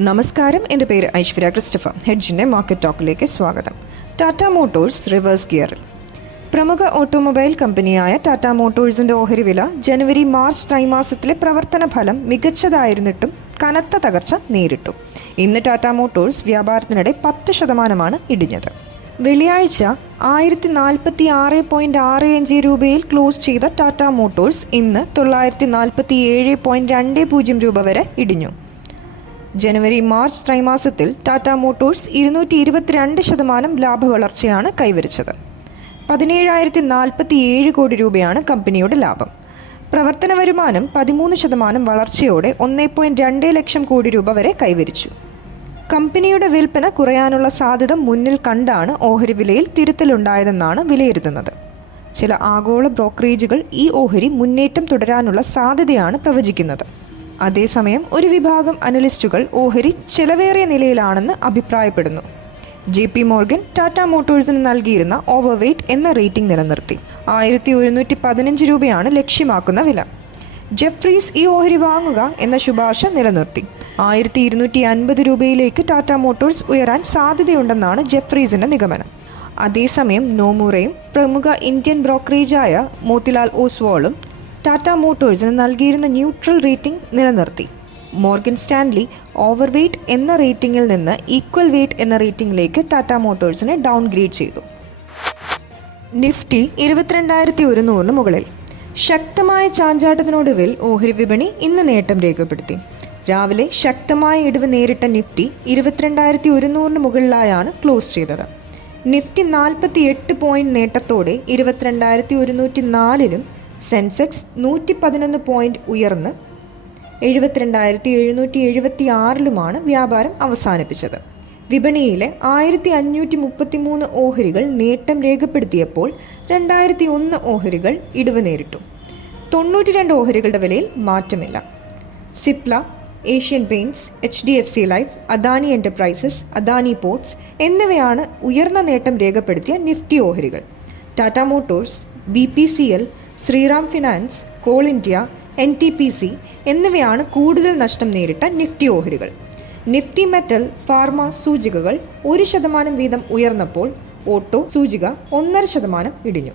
നമസ്കാരം. എന്റെ പേര് ഐശ്വര്യ ക്രിസ്റ്റഫ ഹെഡ്ജിന്റെ മാർക്കറ്റ് ടോക്കിലേക്ക് സ്വാഗതം. ടാറ്റ മോട്ടോഴ്സ് റിവേഴ്സ് ഗിയറിൽ. പ്രമുഖ ഓട്ടോമൊബൈൽ കമ്പനിയായ ടാറ്റ മോട്ടോഴ്സിന്റെ ഓഹരി വില ജനുവരി മാർച്ച് ത്രൈമാസത്തിലെ പ്രവർത്തന ഫലം മികച്ചതായിരുന്നിട്ടും കനത്ത തകർച്ച നേരിട്ടു. ഇന്ന് ടാറ്റ മോട്ടോഴ്സ് വ്യാപാരത്തിനിടെ പത്ത് ശതമാനമാണ് ഇടിഞ്ഞത്. വെള്ളിയാഴ്ച ആയിരത്തി നാൽപ്പത്തി ആറ് പോയിന്റ് ആറ് അഞ്ച് രൂപയിൽ ക്ലോസ് ചെയ്ത ടാറ്റ മോട്ടോഴ്സ് ഇന്ന് തൊള്ളായിരത്തി നാൽപ്പത്തി ഏഴ് പോയിന്റ് രണ്ട് പൂജ്യം രൂപ വരെ ഇടിഞ്ഞു. ജനുവരി മാർച്ച് ത്രൈമാസത്തിൽ ടാറ്റ മോട്ടോഴ്സ് ഇരുന്നൂറ്റി ഇരുപത്തിരണ്ട് ശതമാനം ലാഭവളർച്ചയാണ് കൈവരിച്ചത്. പതിനേഴായിരത്തി നാൽപ്പത്തി ഏഴ് കോടി രൂപയാണ് കമ്പനിയുടെ ലാഭം. പ്രവർത്തന വരുമാനം പതിമൂന്ന് ശതമാനം വളർച്ചയോടെ ഒന്നേ പോയിന്റ് രണ്ട് ലക്ഷം കോടി രൂപ വരെ കൈവരിച്ചു. കമ്പനിയുടെ വിൽപ്പന കുറയാനുള്ള സാധ്യത മുന്നിൽ കണ്ടാണ് ഓഹരി വിലയിൽ തിരുത്തലുണ്ടായതെന്നാണ് വിലയിരുത്തുന്നത്. ചില ആഗോള ബ്രോക്കറേജുകൾ ഈ ഓഹരി മുന്നേറ്റം തുടരാനുള്ള സാധ്യതയാണ് പ്രവചിക്കുന്നത്. അതേസമയം ഒരു വിഭാഗം അനലിസ്റ്റുകൾ ഓഹരി ചെലവേറിയ നിലയിലാണെന്ന് അഭിപ്രായപ്പെടുന്നു. ജെ പി മോർഗൻ ടാറ്റ മോട്ടോഴ്സിന് നൽകിയിരുന്ന ഓവർവെയ്റ്റ് എന്ന റേറ്റിംഗ് നിലനിർത്തി. ആയിരത്തി ഒരുന്നൂറ്റി പതിനഞ്ച് രൂപയാണ് ലക്ഷ്യമാക്കുന്ന വില. ജെഫ്രീസ് ഈ ഓഹരി വാങ്ങുക എന്ന ശുപാർശ നിലനിർത്തി. ആയിരത്തി ഇരുന്നൂറ്റി അൻപത് രൂപയിലേക്ക് ടാറ്റ മോട്ടോഴ്സ് ഉയരാൻ സാധ്യതയുണ്ടെന്നാണ് ജെഫ്രീസിന്റെ നിഗമനം. അതേസമയം നോമുറയും പ്രമുഖ ഇന്ത്യൻ ബ്രോക്കറേജായ മോത്തിലാൽ ഓസ്വാളും ടാറ്റ മോട്ടോഴ്സിന് നൽകിയിരുന്ന ന്യൂട്രൽ റേറ്റിംഗ് നിലനിർത്തി. മോർഗൻ സ്റ്റാൻലി ഓവർ വെയ്റ്റ് എന്ന റേറ്റിംഗിൽ നിന്ന് ഈക്വൽ വെയ്റ്റ് എന്ന റേറ്റിംഗിലേക്ക് ടാറ്റ മോട്ടോഴ്സിനെ ഡൗൺഗ്രേഡ് ചെയ്തു. നിഫ്റ്റി ഇരുപത്തിരണ്ടായിരത്തി ഒരുന്നൂറിന് മുകളിൽ. ശക്തമായ ചാഞ്ചാട്ടത്തിനൊടുവിൽ ഓഹരി വിപണി ഇന്ന് നേട്ടം രേഖപ്പെടുത്തി. രാവിലെ ശക്തമായ ഇടിവ് നേരിട്ട നിഫ്റ്റി ഇരുപത്തിരണ്ടായിരത്തി ഒരുന്നൂറിന് മുകളിലായാണ് ക്ലോസ് ചെയ്തത്. നിഫ്റ്റി നാൽപ്പത്തി എട്ട് പോയിന്റ് നേട്ടത്തോടെ ഇരുപത്തിരണ്ടായിരത്തി ഒരുന്നൂറ്റി നാലിലും സെൻസെക്സ് നൂറ്റി പതിനൊന്ന് പോയിന്റ് ഉയർന്ന് എഴുപത്തിരണ്ടായിരത്തി എഴുന്നൂറ്റി എഴുപത്തി ആറിലുമാണ് വ്യാപാരം അവസാനിപ്പിച്ചത്. വിപണിയിലെ ആയിരത്തി അഞ്ഞൂറ്റി മുപ്പത്തി മൂന്ന് ഓഹരികൾ നേട്ടം രേഖപ്പെടുത്തിയപ്പോൾ രണ്ടായിരത്തി ഒന്ന് ഓഹരികൾ ഇടിവ് നേരിട്ടു. തൊണ്ണൂറ്റി രണ്ട് ഓഹരികളുടെ വിലയിൽ മാറ്റമില്ല. Cipla Asian Paints H D F C Life Adani Enterprises Adani Ports എന്നിവയാണ് ഉയർന്ന നേട്ടം രേഖപ്പെടുത്തിയ നിഫ്റ്റി ഓഹരികൾ. Tata Motors B P C L Shriram Finance Coal India N T P C എന്നിവയാണ് കൂടുതൽ നഷ്ടം നേരിട്ട നിഫ്റ്റി ഓഹരികൾ. നിഫ്റ്റി മെറ്റൽ ഫാർമ സൂചികകൾ ഒരു ശതമാനം വീതം ഉയർന്നപ്പോൾ ഓട്ടോ സൂചിക ഒന്നര ശതമാനം ഇടിഞ്ഞു.